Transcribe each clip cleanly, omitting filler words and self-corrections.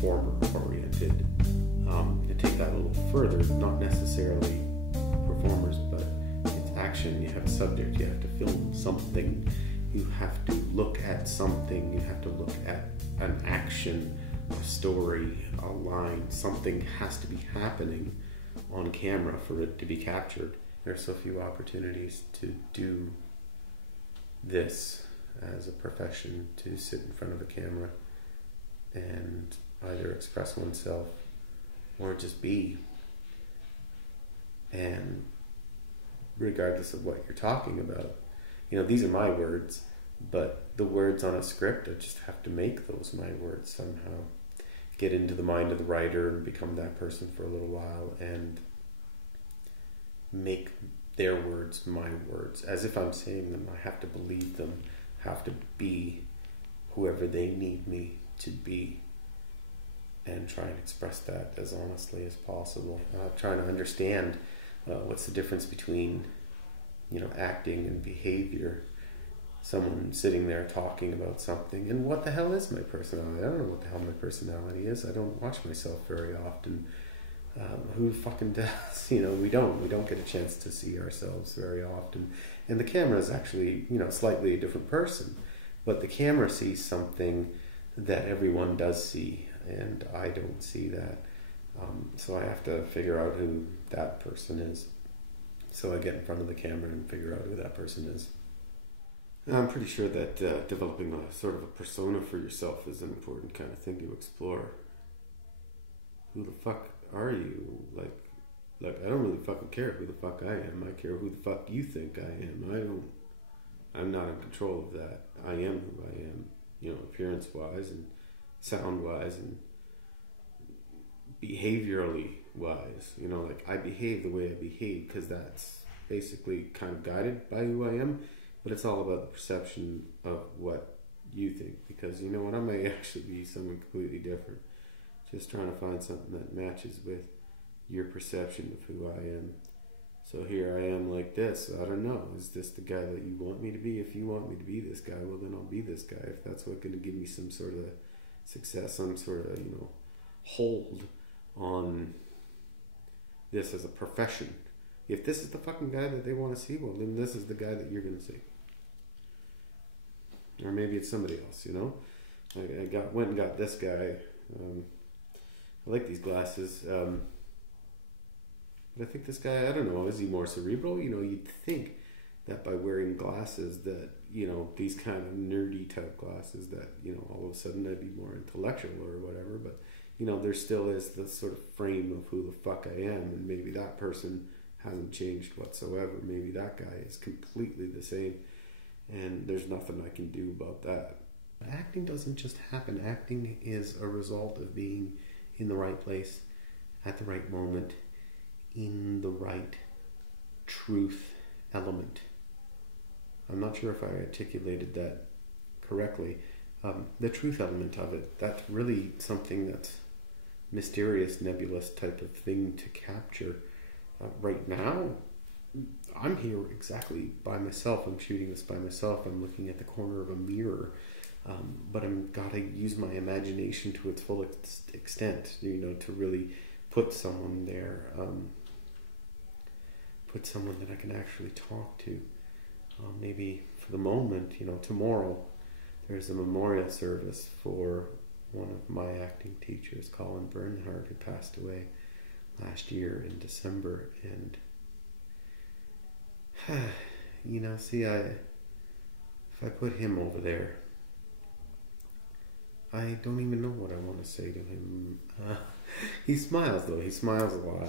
performer-oriented. To take that a little further, not necessarily performers, but it's action. You have a subject, you have to film something, you have to look at something, you have to look at an action, a story, a line. Something has to be happening on camera for it to be captured. There are so few opportunities to do this as a profession, to sit in front of a camera and either express oneself or just be. And regardless of what you're talking about, these are my words, but the words on a script, I just have to make those my words somehow. Get into the mind of the writer and become that person for a little while and make their words my words. As if I'm saying them, I have to believe them, have to be whoever they need me to be, and try and express that as honestly as possible. Trying to understand what's the difference between acting and behavior. Someone sitting there talking about something, and what the hell is my personality? I don't know what the hell my personality is. I don't watch myself very often. Who fucking does? We don't get a chance to see ourselves very often. And the camera is actually, slightly a different person. But the camera sees something that everyone does see, and I don't see that. So I have to figure out who that person is. So I get in front of the camera and figure out who that person is. I'm pretty sure that developing a sort of a persona for yourself is an important kind of thing to explore. Who the fuck are you? Like I don't really fucking care who the fuck I am. I care who the fuck you think I am. I'm not in control of that. I am who I am, appearance wise and sound wise and behaviorally wise. I behave the way I behave because that's basically kind of guided by who I am, but it's all about the perception of what you think, because I may actually be someone completely different. Just trying to find something that matches with your perception of who I am. So here I am like this. I don't know. Is this the guy that you want me to be? If you want me to be this guy, well then I'll be this guy. If that's what's going to give me some sort of success, some sort of, hold on this as a profession. If this is the fucking guy that they want to see, well then this is the guy that you're going to see. Or maybe it's somebody else, I went and got this guy. I like these glasses. But I think this guy, I don't know, is he more cerebral? You'd think that by wearing glasses that, these kind of nerdy type glasses that, all of a sudden I'd be more intellectual or whatever. But, there still is the sort of frame of who the fuck I am. And maybe that person hasn't changed whatsoever. Maybe that guy is completely the same. And there's nothing I can do about that. Acting doesn't just happen. Acting is a result of being in the right place, at the right moment, in the right truth element. I'm not sure if I articulated that correctly. The truth element of it, that's really something that's mysterious, nebulous type of thing to capture. Right now, I'm here exactly by myself. I'm shooting this by myself. I'm looking at the corner of a mirror. But I'm gotta use my imagination to its full extent, to really put someone there, put someone that I can actually talk to. Maybe for the moment, tomorrow there's a memorial service for one of my acting teachers, Colin Bernhardt, who passed away last year in December. And if I put him over there, I don't even know what I want to say to him. He smiles though. He smiles a lot.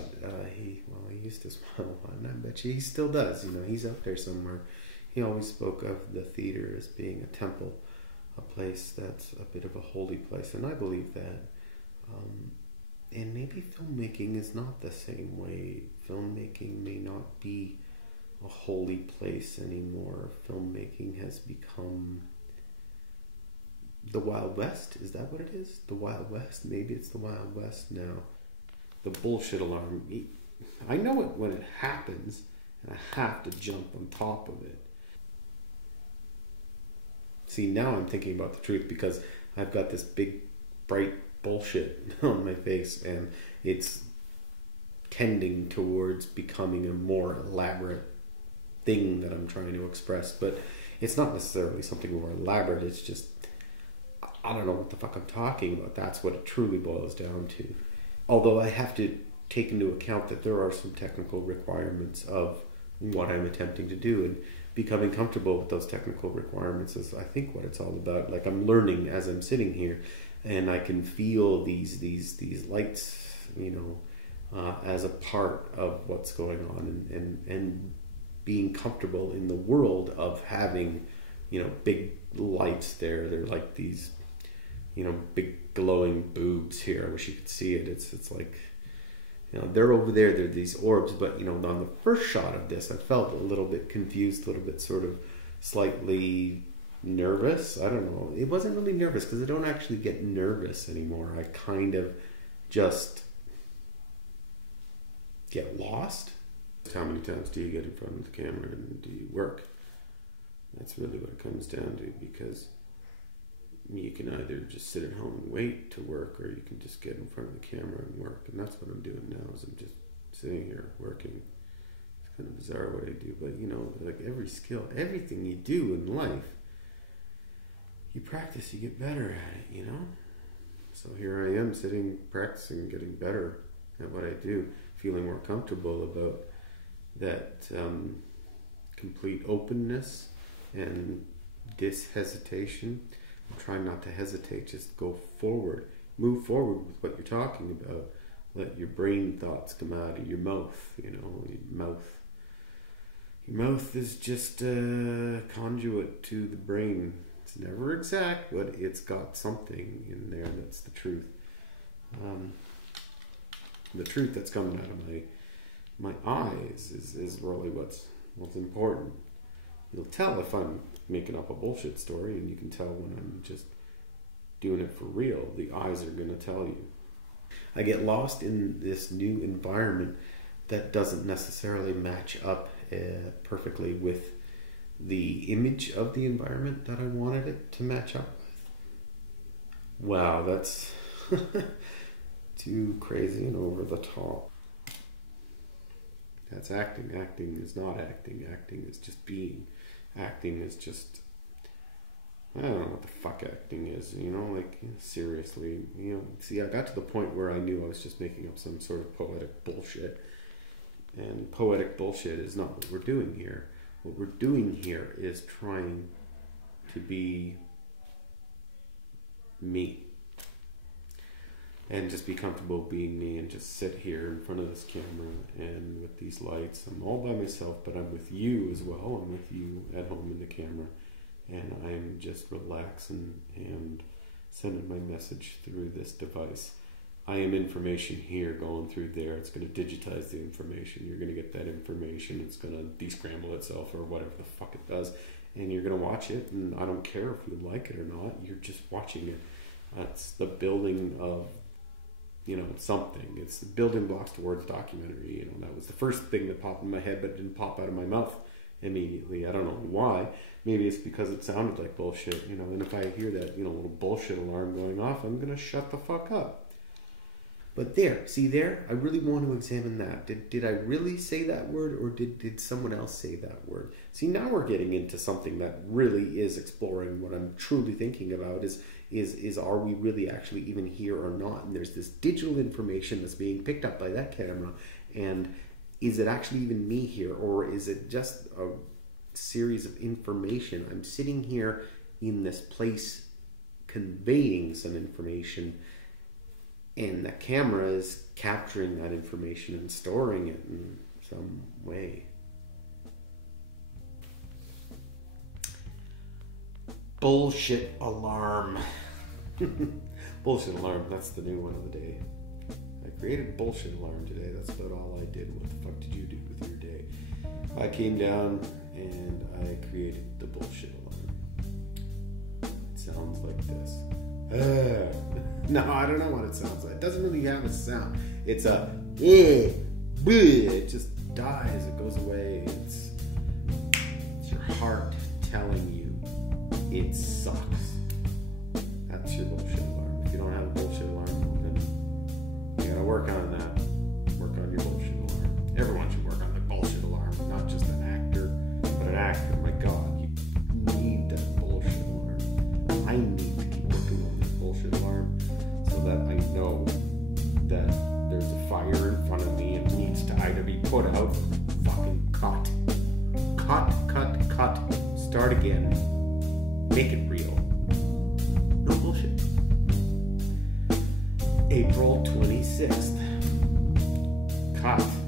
He used to smile a lot, and I bet you he still does. He's up there somewhere. He always spoke of the theater as being a temple, a place that's a bit of a holy place, and I believe that. And maybe filmmaking is not the same way. Filmmaking may not be a holy place anymore. Filmmaking has become the Wild West. Is that what it is? The Wild West? Maybe it's the Wild West now. The bullshit alarm. I know it when it happens, and I have to jump on top of it. See, now I'm thinking about the truth because I've got this big, bright bullshit on my face, and it's tending towards becoming a more elaborate thing that I'm trying to express. But it's not necessarily something more elaborate. It's just, I don't know what the fuck I'm talking about. That's what it truly boils down to. Although I have to take into account that there are some technical requirements of what I'm attempting to do, and becoming comfortable with those technical requirements is, I think, what it's all about. Like, I'm learning as I'm sitting here, and I can feel these lights, you know, as a part of what's going on, and being comfortable in the world of having, you know, big lights there. They're like these, you know, big glowing boobs here. I wish you could see it. It's like, you know, they're over there. They're these orbs. But, you know, on the first shot of this, I felt a little bit confused, a little bit sort of slightly nervous. I don't know. It wasn't really nervous, because I don't actually get nervous anymore. I kind of just get lost. How many times do you get in front of the camera and do you work? That's really what it comes down to, because you can either just sit at home and wait to work, or you can just get in front of the camera and work. And that's what I'm doing now, is I'm just sitting here working. It's kind of bizarre what I do, but, you know, like every skill, everything you do in life, you practice, you get better at it, you know? So here I am sitting, practicing, getting better at what I do, feeling more comfortable about that complete openness and dishesitation. I'm trying not to hesitate, just go forward, move forward with what you're talking about. Let your brain thoughts come out of your mouth, you know. Your mouth is just a conduit to the brain. It's never exact, but it's got something in there that's the truth. The truth that's coming out of my eyes is really what's important. You'll tell if I'm making up a bullshit story, and you can tell when I'm just doing it for real. The eyes are going to tell you. I get lost in this new environment that doesn't necessarily match up perfectly with the image of the environment that I wanted it to match up with. Wow, that's too crazy and over the top. That's acting. Acting is not acting. Acting is just being. Acting is just, I don't know what the fuck acting is, you know, like, seriously, you know. See, I got to the point where I knew I was just making up some sort of poetic bullshit, and poetic bullshit is not what we're doing here. What we're doing here is trying to be me, and just be comfortable being me, and just sit here in front of this camera and with these lights. I'm all by myself, but I'm with you as well. I'm with you at home in the camera, and I'm just relaxing and sending my message through this device. I am information here going through there. It's going to digitize the information. You're going to get that information. It's going to descramble itself, or whatever the fuck it does, and you're going to watch it, and I don't care if you like it or not. You're just watching it. That's the building of, you know, something. It's the building blocks towards documentary. You know, that was the first thing that popped in my head, but it didn't pop out of my mouth immediately. I don't know why. Maybe it's because it sounded like bullshit, you know, and if I hear that, you know, little bullshit alarm going off, I'm going to shut the fuck up. But there, see there, I really want to examine that. Did I really say that word, or did someone else say that word? See, now we're getting into something that really is exploring what I'm truly thinking about, is are we really actually even here or not? And there's this digital information that's being picked up by that camera, and is it actually even me here, or is it just a series of information? I'm sitting here in this place conveying some information, and the camera is capturing that information and storing it in some way. Bullshit alarm. Bullshit alarm, that's the new one of the day. I created bullshit alarm today. That's about all I did. What the fuck did you do with your day? I came down and I created the bullshit alarm. It sounds like this. No, I don't know what it sounds like. It doesn't really have a sound. It's a it just dies. It goes away. It's your heart telling you it sucks. That's your bullshit alarm. If you don't have a bullshit alarm, again. Make it real. No bullshit. April 26th. Cut.